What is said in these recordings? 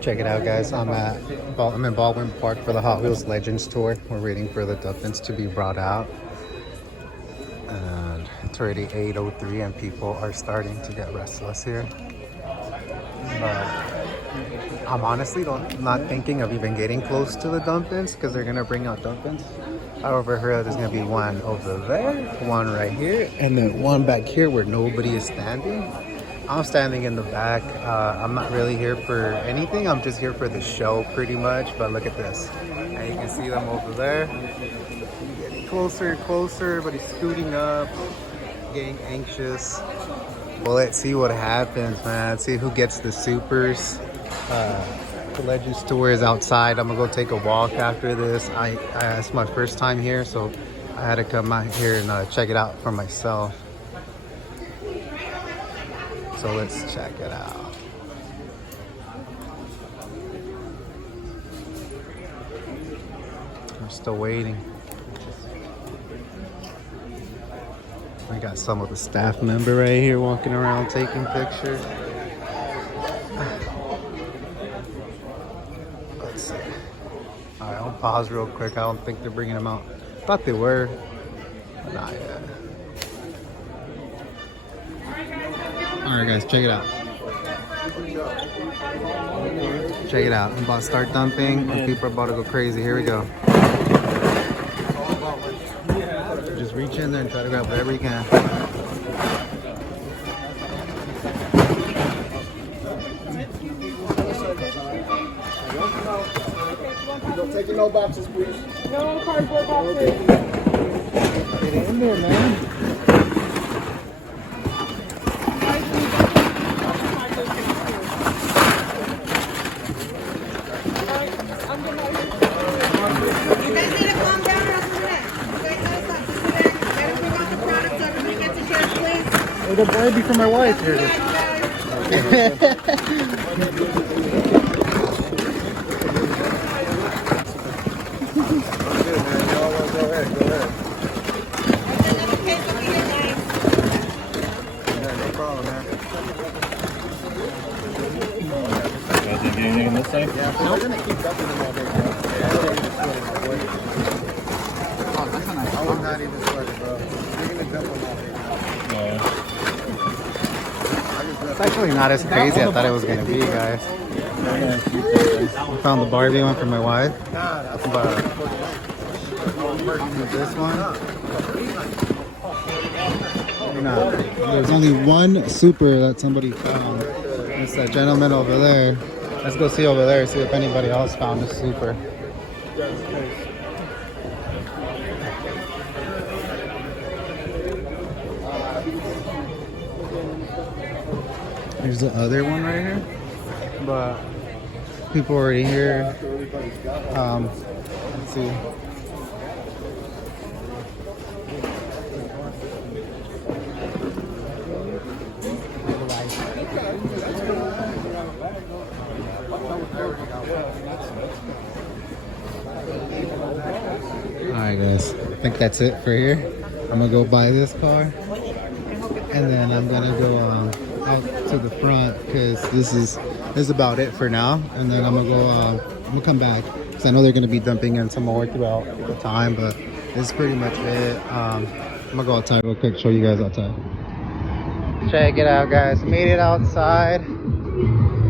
Check it out, guys. I'm in Baldwin Park for the Hot Wheels Legends tour. We're waiting for the Duffins to be brought out, and it's already 8:03, and people are starting to get restless here. But I'm honestly not thinking of even getting close to the Dumpins because they're gonna bring out Dumpins. I overheard there's gonna be one over there, one right here, and then one back here where nobody is standing. I'm standing in the back. I'm not really here for anything. I'm just here for the show pretty much. But look at this. And you can see them over there. Getting closer and closer. Everybody's scooting up, getting anxious. Well, let's see what happens, man. Let's see who gets the supers. The Legends tour is outside. I'm gonna go take a walk after this. It's my first time here, so I had to come out here and check it out for myself. So let's check it out. I'm still waiting. We got some of the staff member right here walking around taking pictures. Let's see. All right, I'll pause real quick. I don't think they're bringing them out. Thought they were, but not yet. All right, guys, check it out. Check it out. I'm about to start dumping, and people are about to go crazy. Here we go. Just reach in there and try to grab whatever you can. Don't take no boxes, please. No cardboard boxes. Get in there, man. You guys need to calm down or else we're gonna. You guys know something. Let us bring out the product so everybody gets a chance, please. Oh, the Barbie for my wife. Here it is. Anything on this side? Yeah, we're gonna keep dumping them all day. Oh, that's a nice. I was not even sweating, bro. We're gonna dump them all day. It's actually not as crazy as I thought it was gonna be, guys. I found the Barbie one for my wife. But this one, no, there's only one super that somebody found. It's that gentleman over there. Let's go see over there, see if anybody else found a super. There's the other one right here, but people already here. Let's see. Alright guys, I think that's it for here. I'm gonna go buy this car, and then I'm gonna go out to the front because this is about it for now. And then I'm gonna come back because I know they're gonna be dumping in some more throughout the time, but this is pretty much it. I'm gonna go outside real quick, show you guys outside. Check it out, guys. Made it outside.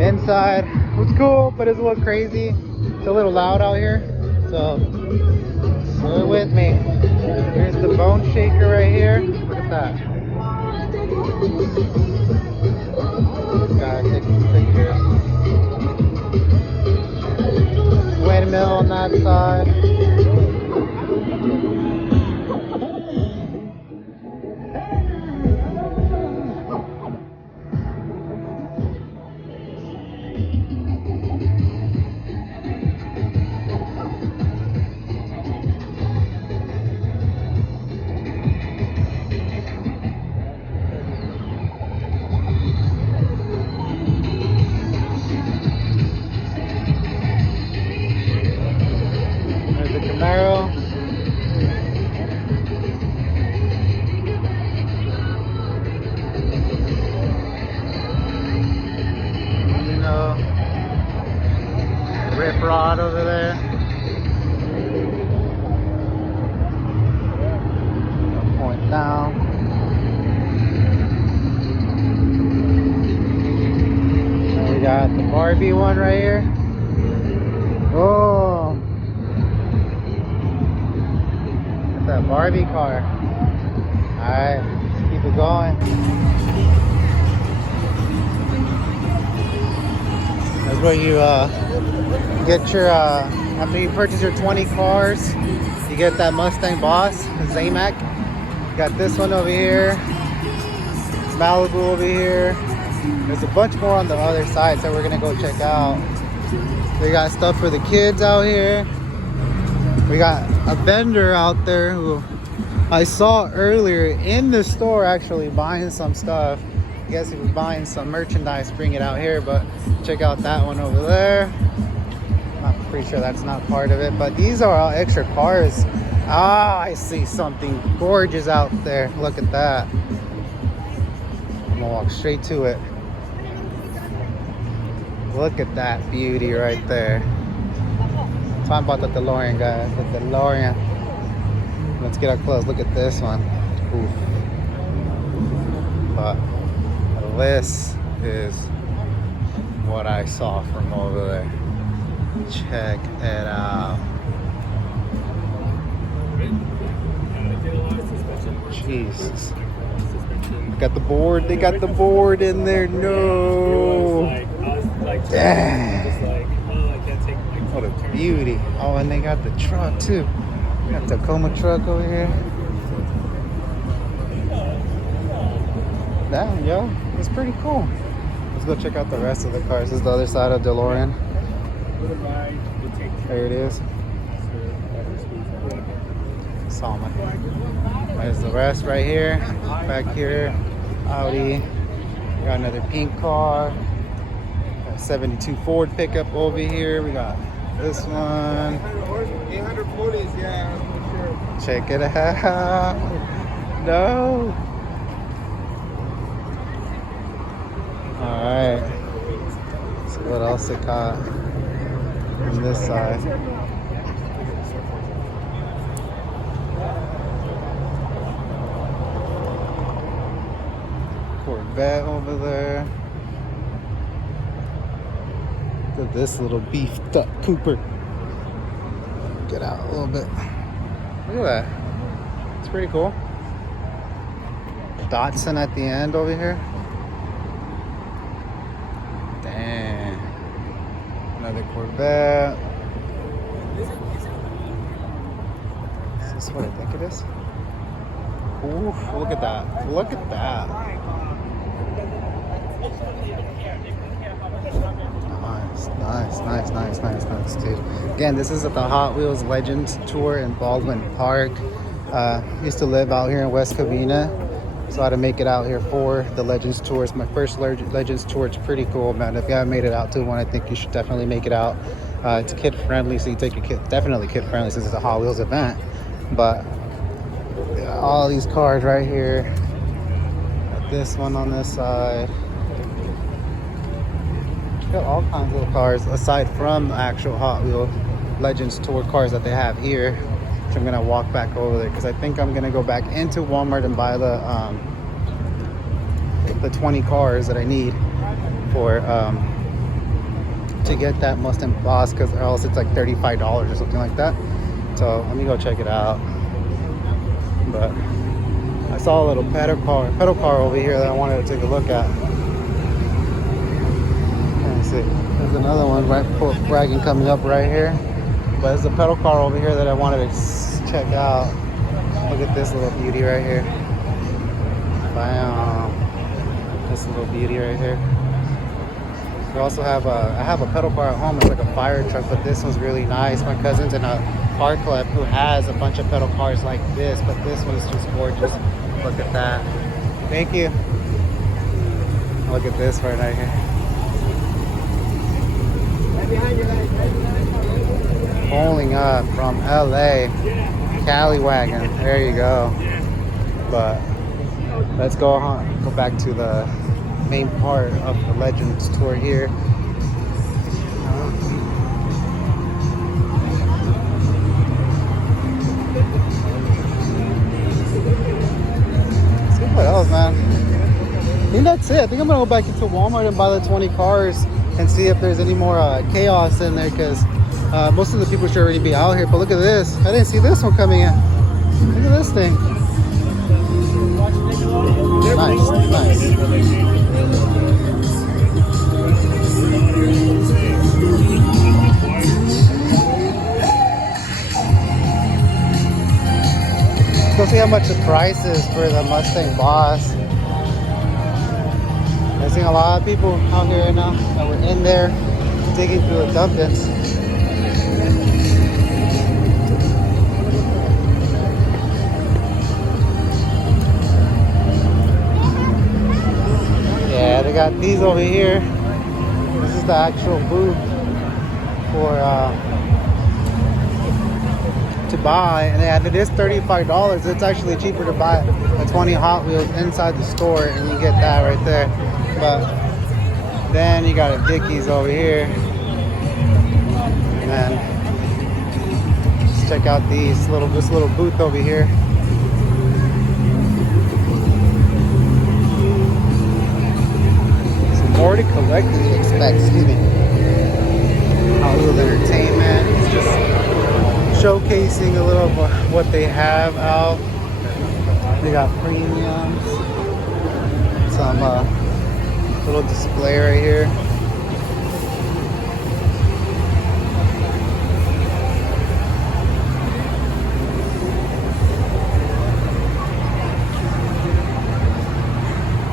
Inside was cool, but it's a little crazy. It's a little loud out here, so bear with me. Here's the bone shaker right here. Look at that. This guy taking some pictures. Windmill on that side. prod over there. Point down. And we got the Barbie one right here. Oh, that's that Barbie car. Alright, let's keep it going. That's where you get your, after you purchase your 20 cars, you get that Mustang Boss, the Zamac. You got this one over here, Malibu over here. There's a bunch more on the other side, so we're gonna go check out. They got stuff for the kids out here. We got a vendor out there who I saw earlier in the store actually buying some stuff. I guess he was buying some merchandise, bring it out here, but check out that one over there. I'm pretty sure that's not part of it, but these are all extra cars. Ah, I see something gorgeous out there. Look at that. I'm gonna walk straight to it. Look at that beauty right there. Talking about the DeLorean, guys. The DeLorean. Let's get up close. Look at this one. Oof. But this is what I saw from over there. Check it out. Jesus. Got the board. They got the board in there. No. Dang. What a beauty. Oh, and they got the truck too. Got the Tacoma truck over here. Damn, yo. It's pretty cool. Let's go check out the rest of the cars. This is the other side of DeLorean. There it is. Salmon. There's the rest right here. Back here, Audi. We got another pink car. Got a 72 Ford pickup over here. We got this one. 840s, yeah, for sure. Check it out. No. Alright. So what else it got on this side? Corvette over there. Look at this little beefed up Cooper. Get out a little bit. Look at that. It's pretty cool. Datsun at the end over here. Damn. Another Corvette. Is this what I think it is? Ooh, look at that. Look at that. Nice, dude. Again, this is at the Hot Wheels Legends Tour in Baldwin Park. Used to live out here in West Covina, so I had to make it out here for the Legends Tour. It's my first Legends Tour. It's pretty cool, man. If you haven't made it out to one, I think you should definitely make it out. It's kid friendly, so you take your kid. Definitely kid friendly since it's a Hot Wheels event. But yeah, all these cars right here. Got this one on this side. Got all kinds of cars aside from the actual Hot Wheels Legends Tour cars that they have here. So I'm gonna walk back over there because I think I'm gonna go back into Walmart and buy the 20 cars that I need for to get that Mustang Boss, because else it's like $35 or something like that. So let me go check it out. But I saw a little pedal car over here that I wanted to take a look at. There's another one right before bragging coming up right here. But there's a pedal car over here that I wanted to check out. Look at this little beauty right here. Bam. This little beauty right here. We also have I have a pedal car at home. It's like a fire truck, but this one's really nice. My cousin's in a car club who has a bunch of pedal cars like this, but this one's just gorgeous. Look at that. Thank you. Look at this right here. Pulling up from LA, Cali wagon. There you go. But let's go back to the main part of the Legends Tour here. that's it. I think I'm gonna go back into Walmart and buy the 20 cars and see if there's any more chaos in there, because most of the people should already be out here. But look at this. I didn't see this one coming in. Look at this thing. Nice, nice. Let's go see how much the price is for the Mustang Boss. I've seen a lot of people out here right now that were in there digging through the dump-ins. Yeah, they got these over here. This is the actual booth for to buy, and it is $35. It's actually cheaper to buy the 20 Hot Wheels inside the store, and you get that right there. But then you got a Dickies over here, and then let's check out this little booth over here. Some more to collect than you expect. Excuse me. Hot Wheels Entertainment. It's just showcasing a little of what they have out. They got premiums. Some little display right here.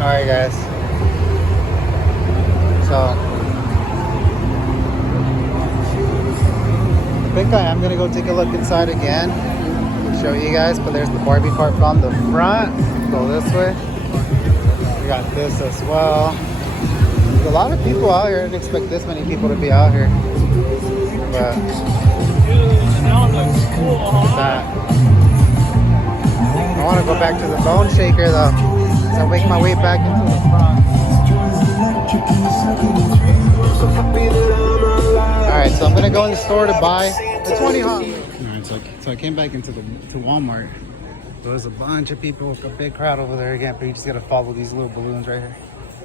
Alright guys. So I think I am gonna go take a look inside again, show you guys, but there's the Barbie cart from the front. Go this way. We got this as well. There's a lot of people out here. I didn't expect this many people to be out here. But that. I want to go back to the Bone Shaker though, so I make my way back into the front. Alright, so I'm gonna go in the store to buy the 20 Hot Wheels. Alright, so I came back to Walmart. There was a bunch of people, a big crowd over there again, but you just gotta follow these little balloons right here.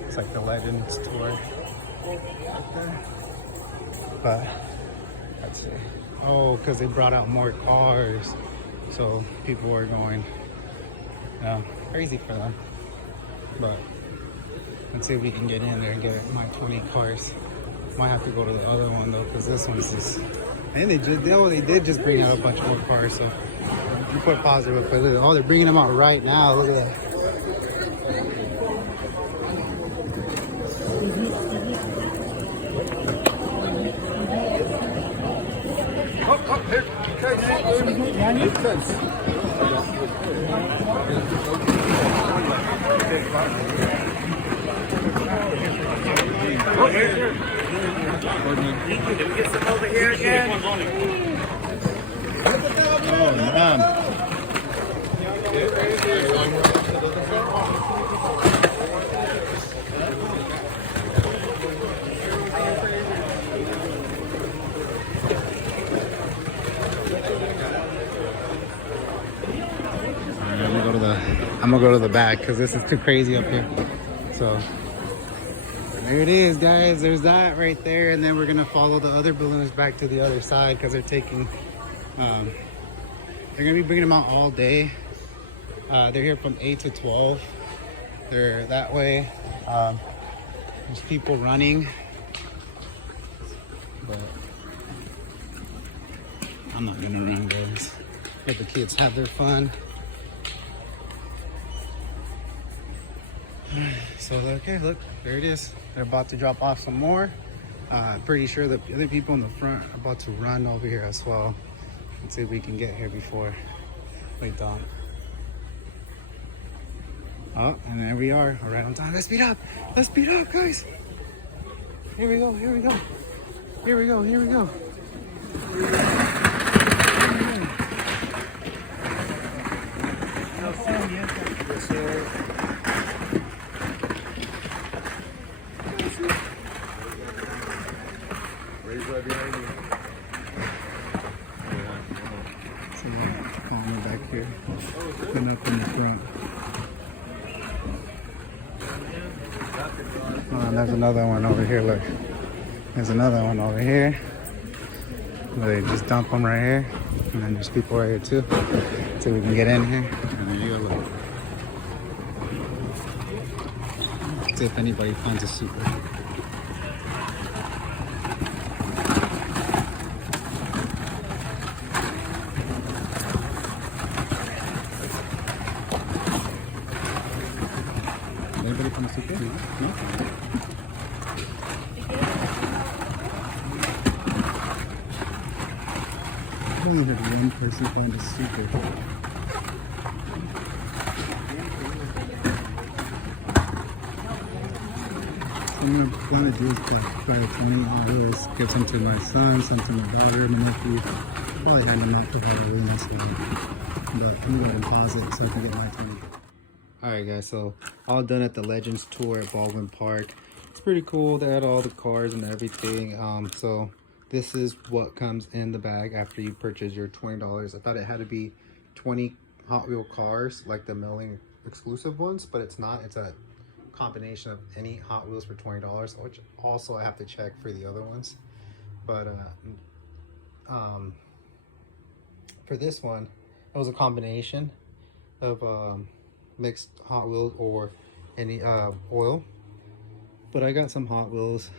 It's like the Legends tour right there. But let's see. Oh, because they brought out more cars, so people are going crazy for them. But let's see if we can get in there and get my 20 cars. Might have to go to the other one though, because this one's just. And they did just bring out a bunch more cars, so you put positive up. Oh, they're bringing them out right now. Look at that. Can we get some over here again? Oh, man. I'm gonna go to the back because this is too crazy up here. So there it is, guys. There's that right there, and then we're gonna follow the other balloons back to the other side because they're taking. They're gonna be bringing them out all day. They're here from 8 to 12. They're that way. There's people running, but I'm not gonna run, guys. Let the kids have their fun. So okay, look, there it is. They're about to drop off some more. Pretty sure the other people in the front are about to run over here as well. Let's see if we can get here before they don't. Oh, and there we are, all right on time. Let's speed up, guys. Here we go, here we go. Here we go, here we go. Yes, sir. Right behind you. So calmer back here and up in the front. And there's another one over here. Look, there's another one over here. They just dump them right here, and then there's people right here too. So we can get in here. And there you go. Look. See if anybody finds a super. Anybody find a super? No. I've only heard one person find a super. So I'm gonna do is buy 20 oils, give some to my son, some to my daughter, my nephew. Probably hand them out to Halloween, so but I'm gonna deposit so I can get my 20. Alright guys, so all done at the Legends tour at Baldwin Park. It's pretty cool. They had all the cars and everything. So this is what comes in the bag after you purchase your $20. I thought it had to be 20 Hot Wheel cars, like the milling exclusive ones, but it's not. It's a combination of any Hot Wheels for $20, which also I have to check for the other ones. But for this one, it was a combination of mixed Hot Wheels or any oil. But I got some Hot Wheels,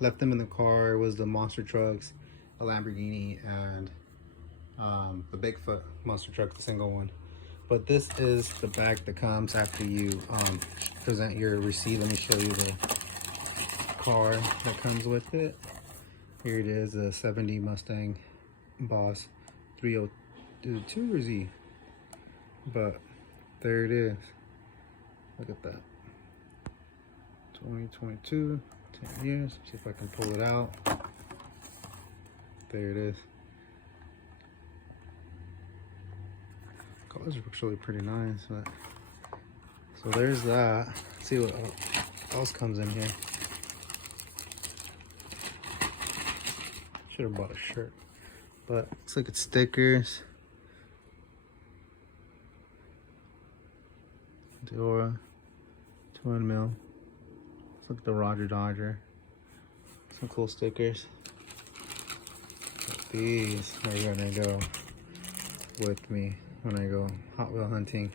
left them in the car. It was the monster trucks, a Lamborghini, and the Bigfoot monster truck, the single one. But this is the bag that comes after you present your receipt. Let me show you the car that comes with it. Here it is, a 70 Mustang Boss 302 or Z. But there it is. Look at that. 2022, 10 years. See if I can pull it out. There it is. Colors are actually pretty nice. But so there's that. Let's see what else comes in here. Should have bought a shirt, but looks like it's stickers. Diora, 200 mil. Look at the Roger Dodger. Some cool stickers. These are gonna go with me when I go Hot Wheel hunting.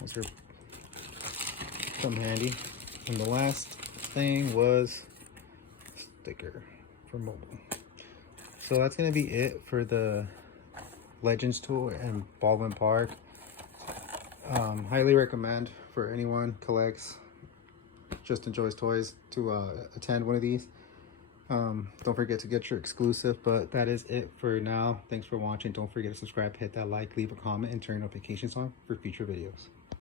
Those are come handy. And the last thing was sticker for mobile. So that's gonna be it for the Legends tour in Baldwin Park. Highly recommend for anyone collects, just enjoys toys, to attend one of these. Don't forget to get your exclusive, but that is it for now. Thanks for watching. Don't forget to subscribe, hit that like, leave a comment, and turn notifications on for future videos.